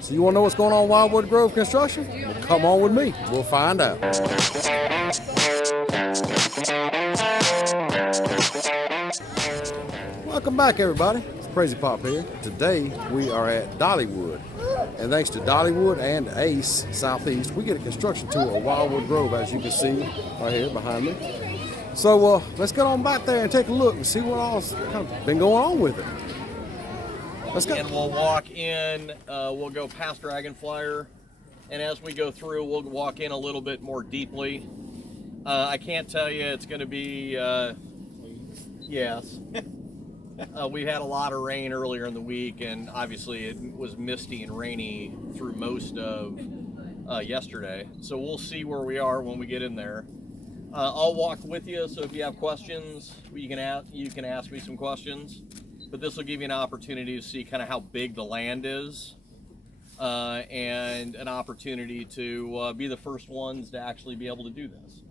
So you want to know what's going on in Wildwood Grove construction? Well, come on with me. We'll find out. Welcome back, everybody. It's Crazy Pop here. Today we are at Dollywood. And thanks to Dollywood and Ace Southeast, we get a construction tour of Wildwood Grove, as you can see right here behind me. So let's get on back there and take a look and see what all's kind of been going on with it. Let's go. And we'll walk in, we'll go past DraganFlyer, and as we go through, we'll walk in a little bit more deeply. I can't tell you it's going to be, yes. We had a lot of rain earlier in the week, and obviously it was misty and rainy through most of yesterday. So we'll see where we are when we get in there. I'll walk with you, so if you have questions, you can ask me some questions. But this will give you an opportunity to see kind of how big the land is, and an opportunity to be the first ones to actually be able to do this.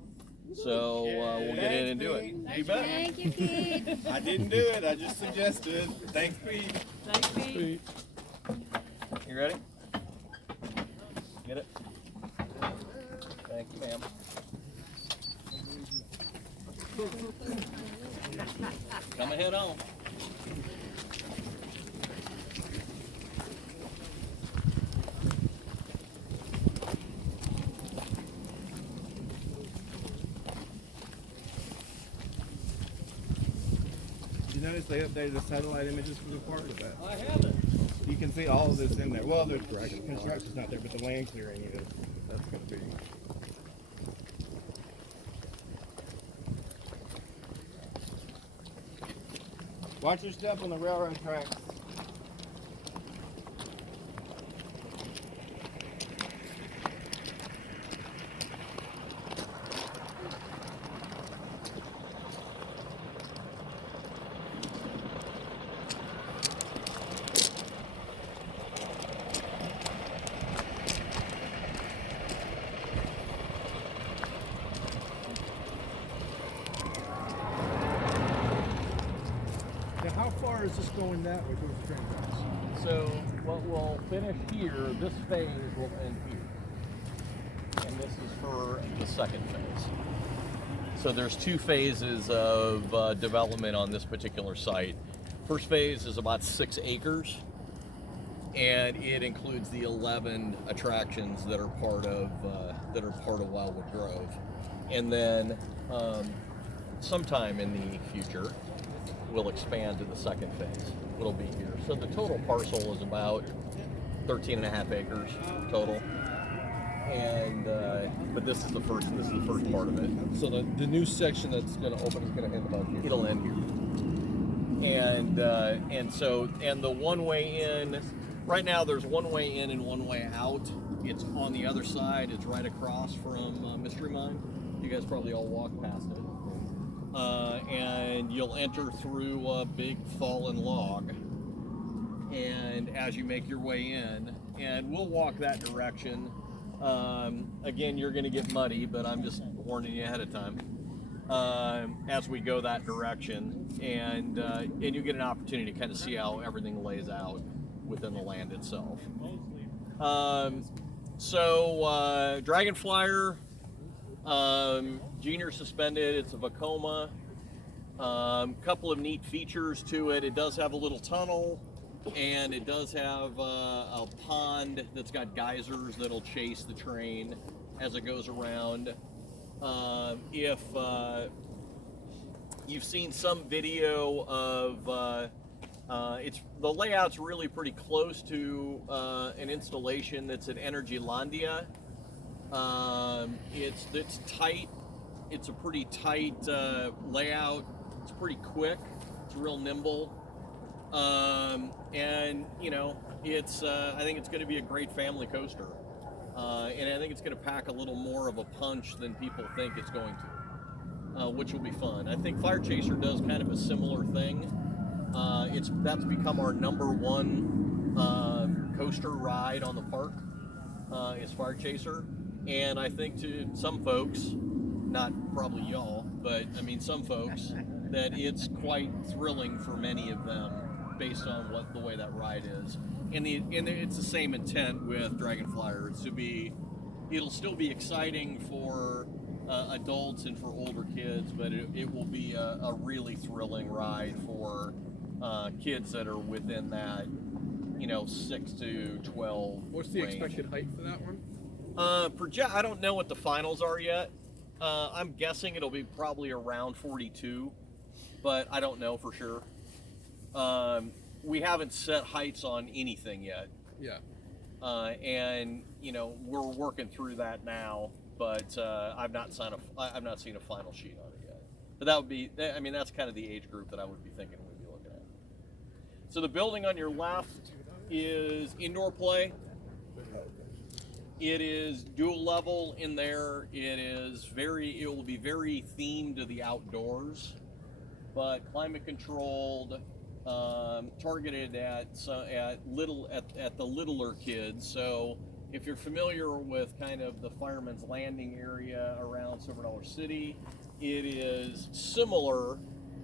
So we'll get in and do it. You bet. Thank you, Pete. I didn't do it. I just suggested. Thanks, Pete. Thanks, Pete. You ready? Get it? Thank you, ma'am. Come ahead on. You notice they updated the satellite images for the part of that? I have it. You can see all of this in there. Well, there's construction's not there, but the land clearing is. That's going to be. Watch your step on the railroad tracks. How far is this going that way towards the train tracks? So what we'll finish here, this phase will end here. And this is for the second phase. So there's two phases of development on this particular site. First phase is about 6 acres, and it includes the 11 attractions that are part of Wildwood Grove. And then sometime in the future, we'll expand to the second phase. It'll be here. So the total parcel is about 13.5 acres total. And but this is the first part of it. So the new section that's going to open is going to end about here. It'll end here. And the one way in, right now there's one way in and one way out. It's on the other side. It's right across from Mystery Mine. You guys probably all walked past it. And you'll enter through a big fallen log, and as you make your way in, and we'll walk that direction. Again, you're going to get muddy, but I'm just warning you ahead of time as we go that direction, and you get an opportunity to kind of see how everything lays out within the land itself. DraganFlyer, junior suspended. It's a Vacoma. Couple of neat features to it. It does have a little tunnel, and it does have a pond that's got geysers that'll chase the train as it goes around. If you've seen some video of the layout's really pretty close to an installation that's at Energylandia. It's tight. It's a pretty tight layout. It's pretty quick. It's real nimble. And you know, it's I think it's going to be a great family coaster. And I think it's going to pack a little more of a punch than people think it's going to, which will be fun. I think Fire Chaser does kind of a similar thing. That's become our #1 coaster ride on the park, is Fire Chaser. And I think to some folks, not probably y'all, but I mean some folks, that it's quite thrilling for many of them based on the way that ride is. it's the same intent with DraganFlyer. It'll still be exciting for adults and for older kids, but it will be a really thrilling ride for kids that are within that 6 to 12. What's the range. expected height for that one? I don't know what the finals are yet. I'm guessing it'll be probably around 42, but I don't know for sure. We haven't set heights on anything yet. Yeah. And we're working through that now, but I've not seen a final sheet on it yet. But that would be, that's kind of the age group that I would be thinking we'd be looking at. So the building on your left is indoor play. It is dual level in there. It will be very themed to the outdoors, but climate controlled, targeted at the littler kids. So if you're familiar with kind of the Fireman's Landing area around Silver Dollar City, it is similar,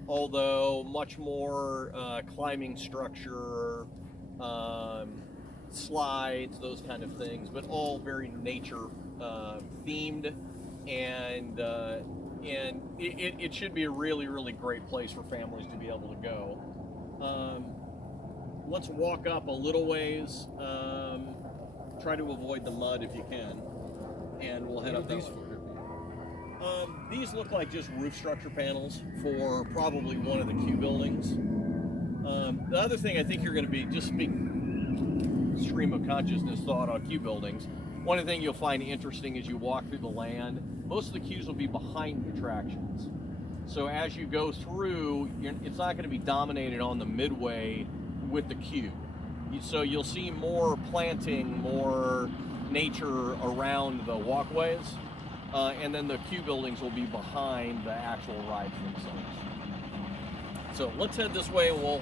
although much more climbing structure, slides, those kind of things, but all very nature themed, and it should be a really, really great place for families to be able to go. Let's walk up a little ways. Try to avoid the mud if you can, and we'll head up that way. These look like just roof structure panels for probably one of the Q buildings. The other thing I think you're going to be, just speaking stream of consciousness thought on Q buildings, one of the things you'll find interesting as you walk through the land, most of the queues will be behind the attractions. So as you go through, it's not going to be dominated on the midway with the queue. So you'll see more planting, more nature around the walkways, and then the queue buildings will be behind the actual rides themselves. So let's head this way and we'll...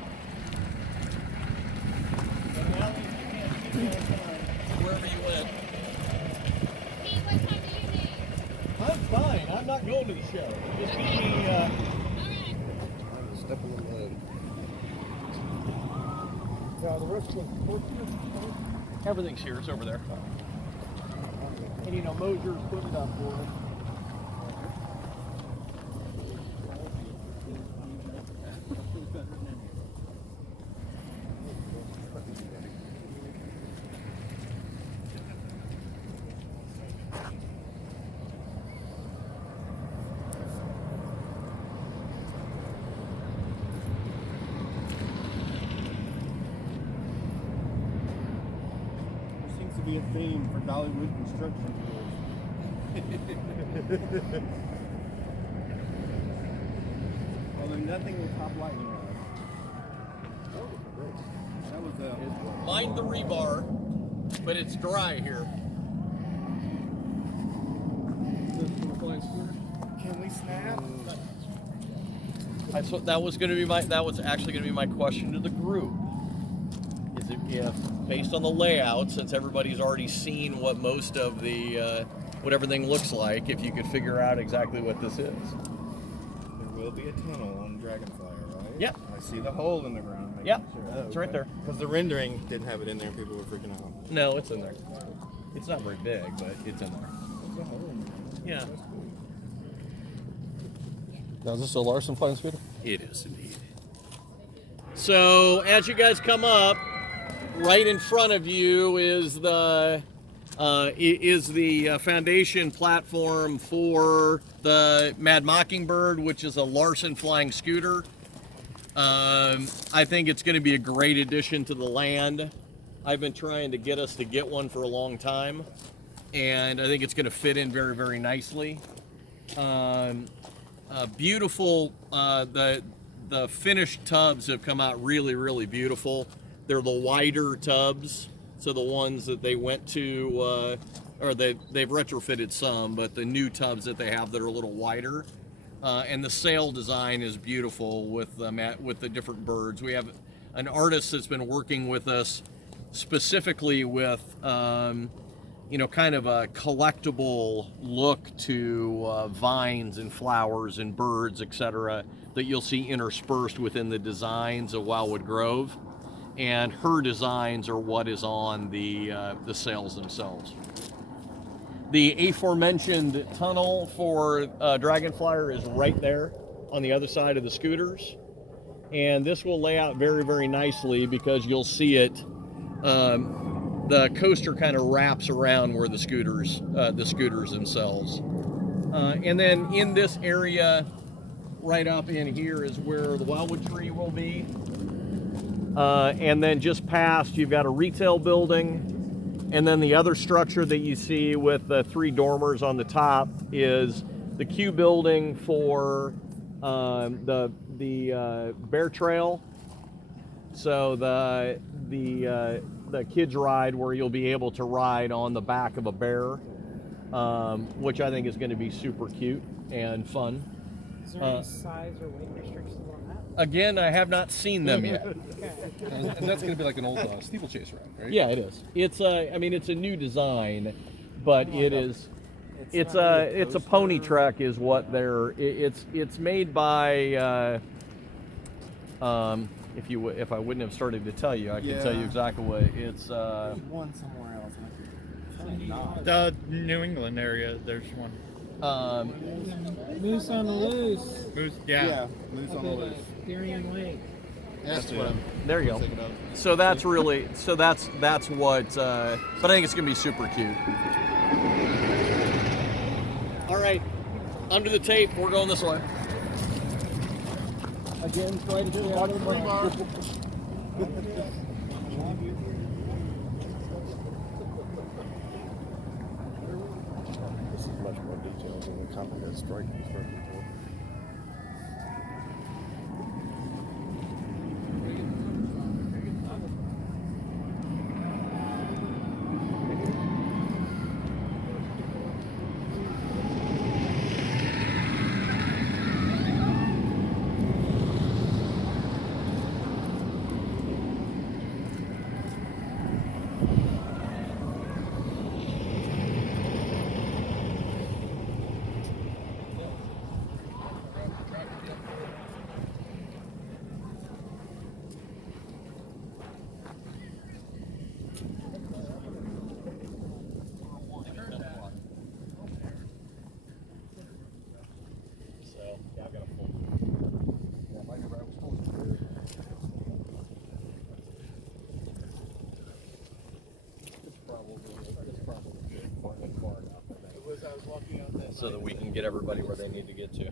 wherever you went. Pete, what time do you need? I'm fine. I'm not going to the show. Just give me... All right. Step in the mud. Now the rest was Everything's Sears over there. And Mosier's putting it up for us. There seems to be a theme for Dollywood construction tools. Although nothing will top lightning rods. That was Mind the rebar, but it's dry here. Can we snap? That was actually going to be my question to the group. Is it, if based on the layout, since everybody's already seen what most of the what everything looks like, if you could figure out exactly what this is. There will be a tunnel on DraganFlyer, right? Yep. I see the hole in the ground. making Yep. sure. It's right there. Because the rendering didn't have it in there and people were freaking out. No, it's in there. It's not very big, but it's in there. There's a hole in there. Yeah. That's cool. Now, is this a Larson Flying Speeder? It is indeed. So as you guys come up, right in front of you is the foundation platform for the Mad Mockingbird, which is a Larson flying scooter. I think it's going to be a great addition to the land. I've been trying to get us to get one for a long time, and I think it's going to fit in very, very nicely. Beautiful. The finished tubs have come out really, really beautiful. They're the wider tubs, so the ones that they went to, or they've retrofitted some, but the new tubs that they have that are a little wider. And the sail design is beautiful with the different birds. We have an artist that's been working with us specifically with, kind of a collectible look to vines and flowers and birds, etc., that you'll see interspersed within the designs of Wildwood Grove. and her designs are what is on the sails themselves. The aforementioned tunnel for DraganFlyer is right there on the other side of the scooters, and this will lay out very, very nicely because you'll see it. The coaster kind of wraps around where the scooters themselves, and then in this area, right up in here is where the Wildwood Tree will be. And then just past, you've got a retail building, and then the other structure that you see with the 3 dormers on the top is the queue building for the bear trail. So the kids ride where you'll be able to ride on the back of a bear, which I think is going to be super cute and fun. Is there any size or weight restrictions on that? Again, I have not seen them yet. And that's going to be like an old steeplechase ride, right? Yeah, it is. It's I mean, it's a new design, but it's a pony trek is what they're. It's made by. If I wouldn't have started to tell you, I could tell you exactly what it's. There's one somewhere else. The New England area, there's one. Moose on the loose. Moose, yeah. Moose on the loose. Steering Lake. That's what I'm There you go. thinking of. So that's really that's what. But I think it's gonna be super cute. All right, under the tape. We're going this way. Again, try to stay out of the bar. This is much more detailed than the copy that's straight instruction report. So that we can get everybody where they need to get to.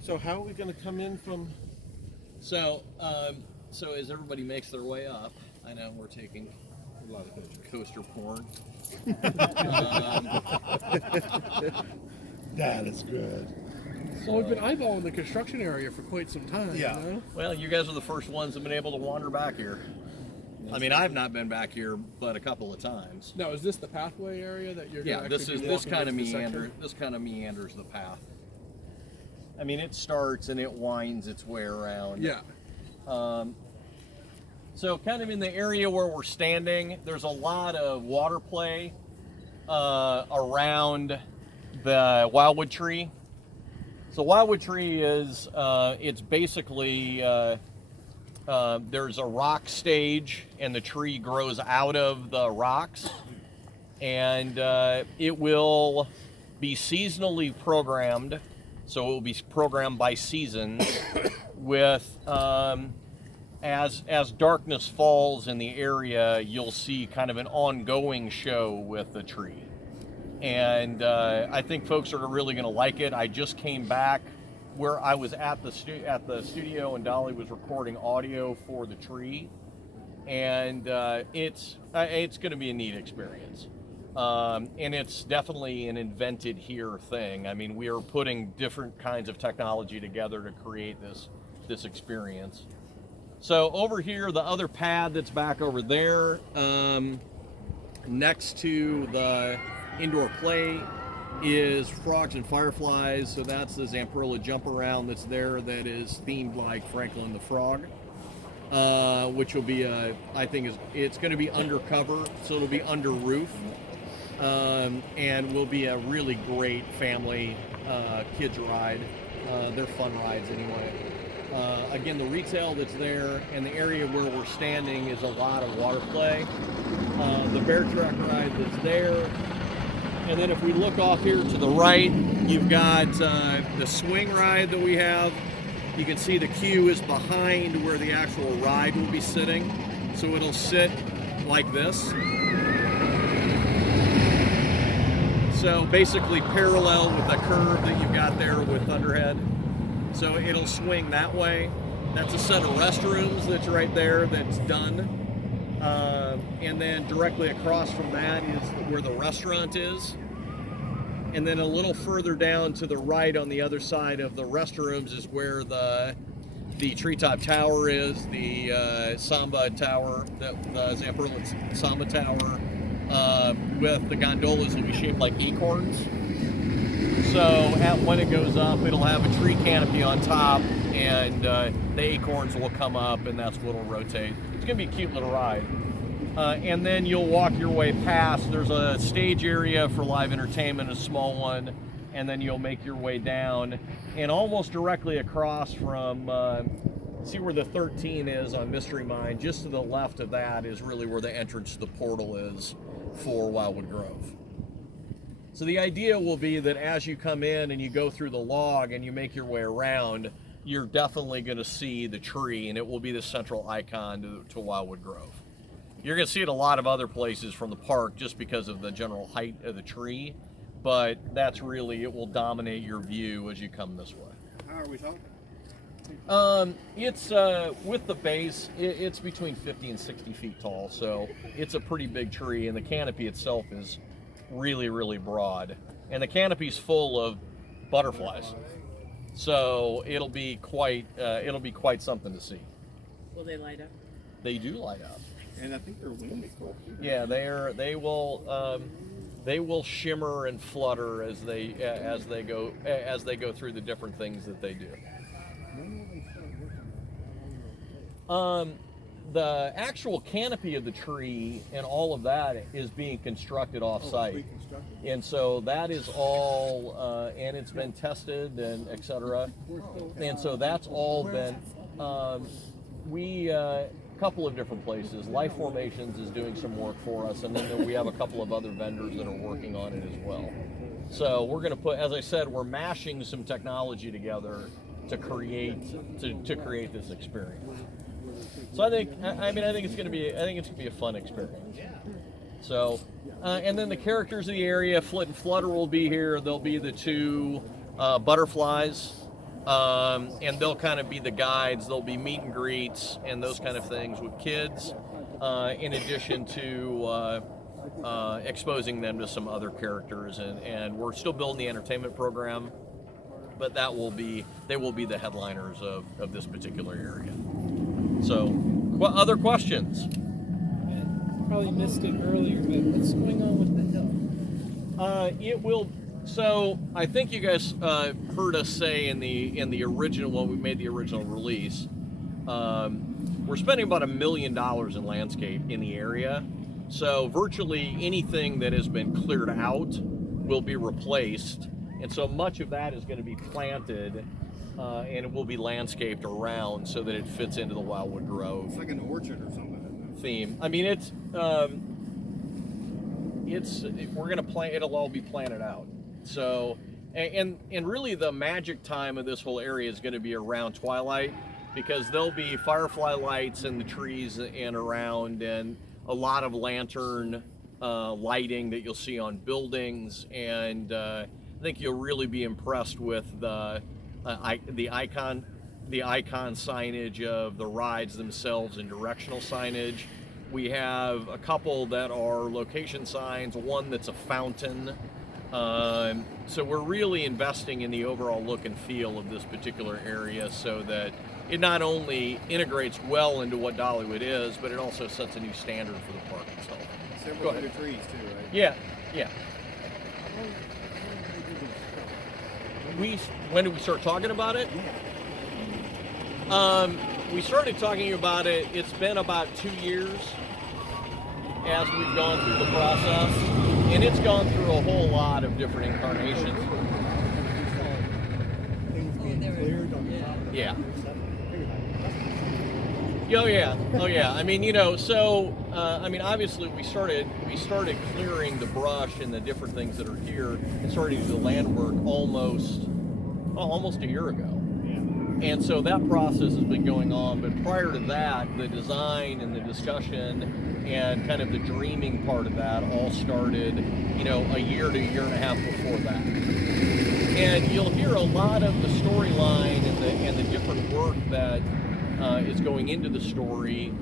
So how are we going to come in from? So as everybody makes their way up, I know we're taking a lot of coaster porn. That is good. Well, we've been eyeballing the construction area for quite some time. Yeah. You know? Well, you guys are the first ones that have been able to wander back here. I mean, I've not been back here but a couple of times. Now, is this the pathway area that you're? Yeah, gonna this actually is be this walking kind of into the section? meander. This kind of meanders the path. I mean, it starts and it winds its way around. Yeah. So kind of in the area where we're standing, there's a lot of water play around the Wildwood Tree. So Wildwood Tree is, it's basically, there's a rock stage and the tree grows out of the rocks, and it will be seasonally programmed. So it will be programmed by seasons with, as darkness falls in the area, you'll see kind of an ongoing show with the tree. And I think folks are really going to like it. I just came back where I was at the studio and Dolly was recording audio for the tree, and it's going to be a neat experience. And it's definitely an invented here thing. I mean, we are putting different kinds of technology together to create this experience. So over here, the other pad that's back over there, next to the indoor play, is frogs and fireflies. So that's the Zamperla jump around that's there that is themed like Franklin the Frog, which will be I think it's going to be undercover, so it'll be under roof, and will be a really great family kids ride. They're fun rides anyway. Again, the retail that's there and the area where we're standing is a lot of water play. The bear track ride that's there. And then if we look off here to the right, you've got the swing ride that we have. You can see the queue is behind where the actual ride will be sitting. So it'll sit like this. So basically parallel with the curve that you've got there with Thunderhead. So it'll swing that way. That's a set of restrooms that's right there that's done. And then directly across from that is where the restaurant is. And then a little further down to the right on the other side of the restrooms is where the treetop tower is, the Samba tower, the Zamperla Samba tower, with the gondolas will be shaped like acorns. So when it goes up, it'll have a tree canopy on top, and the acorns will come up, and that's what will rotate. It's gonna be a cute little ride. And then you'll walk your way past. There's a stage area for live entertainment, a small one, and then you'll make your way down. And almost directly across from, see where the 13 is on Mystery Mine, just to the left of that is really where the entrance to the portal is for Wildwood Grove. So the idea will be that as you come in and you go through the log and you make your way around, you're definitely going to see the tree, and it will be the central icon to Wildwood Grove. You're going to see it a lot of other places from the park just because of the general height of the tree, but that's really, it will dominate your view as you come this way. How are we talking? It's with the base, it's between 50 and 60 feet tall, so it's a pretty big tree, and the canopy itself is really, really broad, and the canopy's full of butterflies, so it'll be quite something to see. Will they light up? They do light up. And I think they're winged. Yeah, they will shimmer and flutter as they go through the different things that they do. The actual canopy of the tree and all of that is being constructed off-site, and so that is all, and it's been tested and etc. And so that's all been. Couple of different places. Life Formations is doing some work for us, and then we have a couple of other vendors that are working on it as well. So we're going to put, as I said, we're mashing some technology together to create this experience. So I think it's going to be a fun experience. So and then the characters of the area, Flit and Flutter will be here. There'll be the two butterflies. And they'll kind of be the guides. There'll be meet and greets and those kind of things with kids, in addition to exposing them to some other characters. And we're still building the entertainment program, but they will be the headliners of this particular area. So, other questions? I probably missed it earlier, but what's going on with the hill? It will. So I think you guys heard us say in the original, when we made the original release, we're spending about $1 million in landscape in the area. So virtually anything that has been cleared out will be replaced, and so much of that is going to be planted, and it will be landscaped around so that it fits into the Wildwood Grove. It's like an orchard or something. Theme. I mean, we're going to plant. It'll all be planted out. So, and really the magic time of this whole area is going to be around twilight, because there'll be firefly lights in the trees and around, and a lot of lantern lighting that you'll see on buildings, and I think you'll really be impressed with the icon signage of the rides themselves and directional signage. We have a couple that are location signs, one that's a fountain. So we're really investing in the overall look and feel of this particular area, so that it not only integrates well into what Dollywood is, but it also sets a new standard for the park itself. Several other trees too, right? Yeah. When did we start talking about it? We started talking about it, it's been about 2 years as we've gone through the process, and it's gone through a whole lot of different incarnations. cleared on the top of the Yeah. figure Oh yeah, oh yeah. I mean, so I mean, obviously we started clearing the brush and the different things that are here and started to do the land work almost a year ago. And so that process has been going on, but prior to that, the design and the discussion and kind of the dreaming part of that all started, a year to a year and a half before that. And you'll hear a lot of the storyline and the different work that is going into the story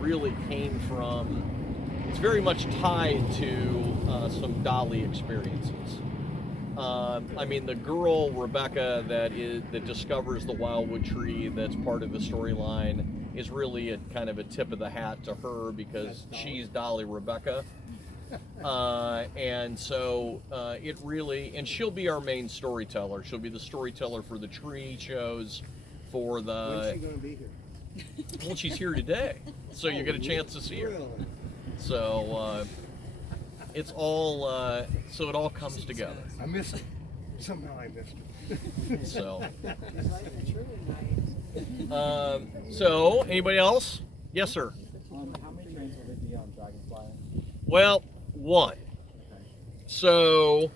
really came from, it's very much tied to some Dolly experiences. I mean, the girl Rebecca that discovers the Wildwood Tree, that's part of the storyline, is really kind of a tip of the hat to her because she's Dolly Rebecca. And so it really, and she'll be our main storyteller. She'll be the storyteller for the tree shows, for the. When's she going to be here? Well, she's here today, so you get a chance to see her. So it's all, so it all comes together. I missed it. Somehow I missed it. So. So anybody else? Yes, sir. How many trains will there be on DraganFlyer? Well, one. So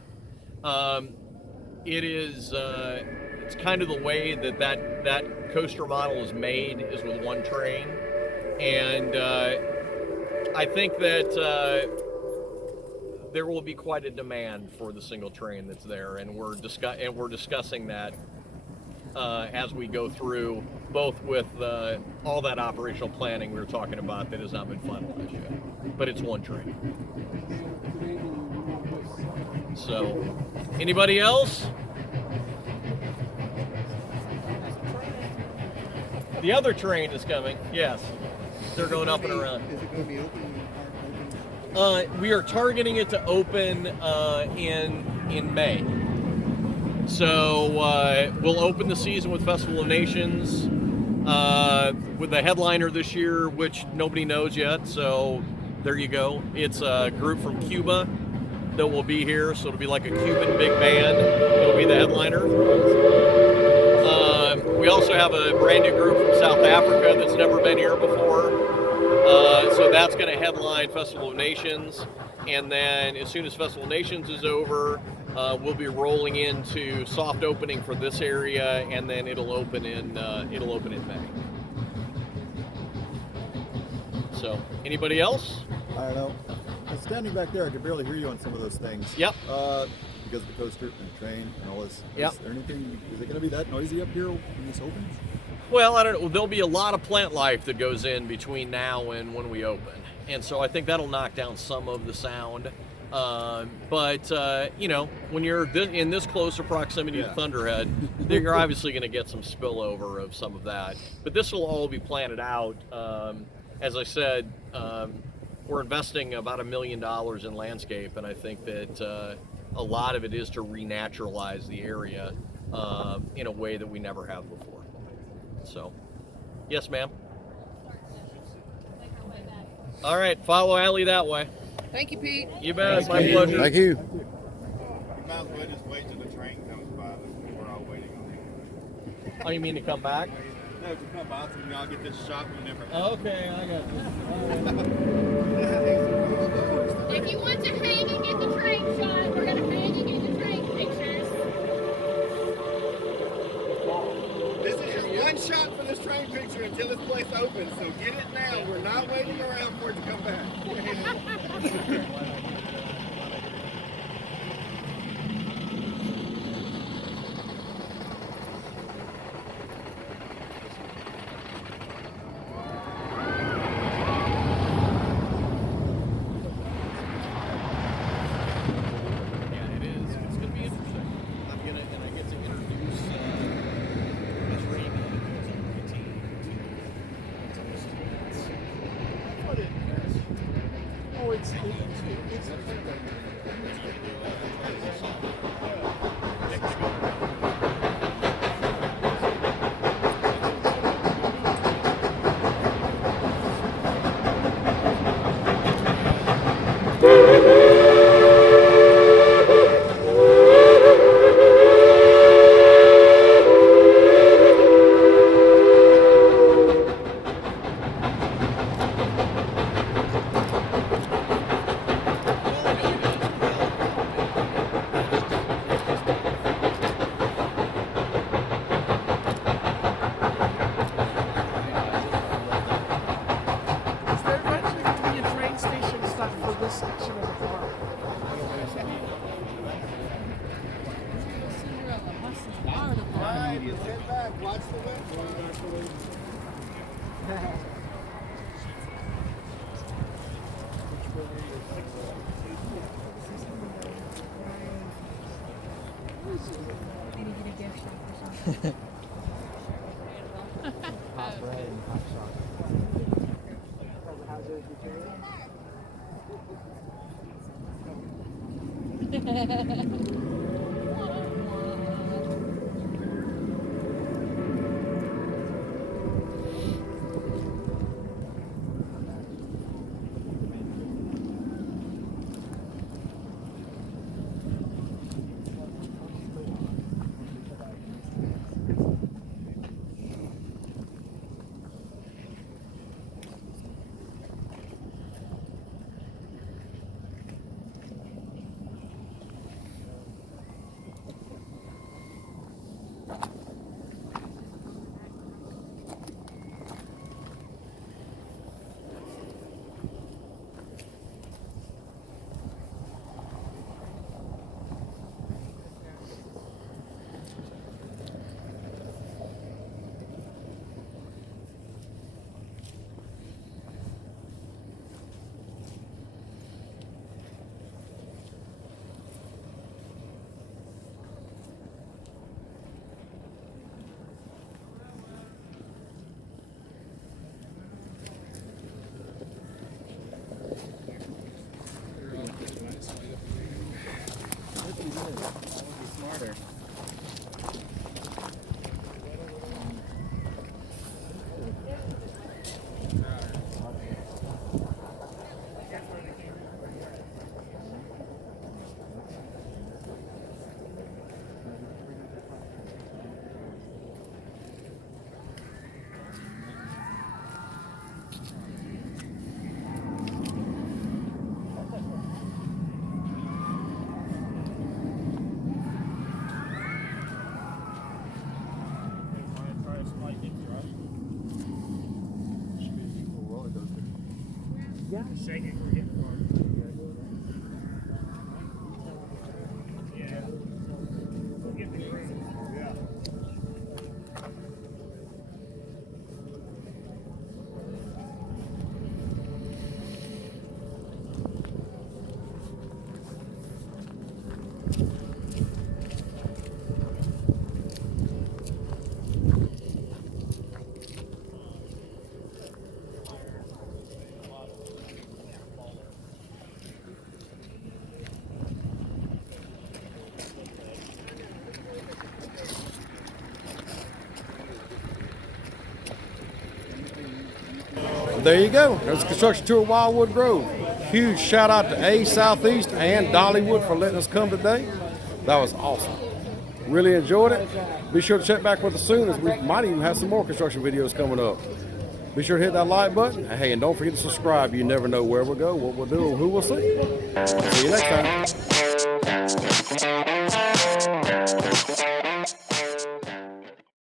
it is. It's kind of the way that coaster model is made, is with one train, and I think that there will be quite a demand for the single train that's there, and we're discussing that as we go through, both with all that operational planning we were talking about that has not been finalized yet. But it's one train. So, anybody else? The other train is coming. Yes, they're going up and around. Is it going to be open? We are targeting it to open in May. So we'll open the season with Festival of Nations with the headliner this year, which nobody knows yet. So there you go. It's a group from Cuba that will be here. So it'll be like a Cuban big band. It'll be the headliner. We also have a brand new group from South Africa that's never been here before. So that's going to headline Festival of Nations, and then as soon as Festival of Nations is over, we'll be rolling into soft opening for this area, and then it'll open in May. So, anybody else? I don't know. Standing back there, I could barely hear you on some of those things. Yep. Because of the coaster and the train and all this. Yep. Is there anything? Is it going to be that noisy up here when this opens? Well, I don't know. There'll be a lot of plant life that goes in between now and when we open. And so I think that'll knock down some of the sound. But when you're in this close of proximity to Thunderhead, you're obviously going to get some spillover of some of that. But this will all be planted out. As I said, we're investing about $1 million in landscape, and I think that a lot of it is to renaturalize the area in a way that we never have before. So, yes, ma'am. All right, follow Allie that way. Thank you, Pete. You bet. My pleasure. Thank you. You might as well just wait till the train comes by. We're all waiting on it. Oh, you mean to come back? No, to come by so we can all get this shot whenever. Okay, I got you. If you want to hang and get the train shot, we're going to hang and get the train pictures. This is your one shot for this train picture until this place opens, so get it now. We're not waiting around for it to come back. Maybe get a gift shop or something. Hot bread and hot chocolate. Smarter. There you go. There's a construction tour of Wildwood Grove. Huge shout out to A Southeast and Dollywood for letting us come today. That was awesome. Really enjoyed it. Be sure to check back with us soon, as we might even have some more construction videos coming up. Be sure to hit that like button. Hey, and don't forget to subscribe. You never know where we'll go, what we'll do, and who we'll see. See you next time.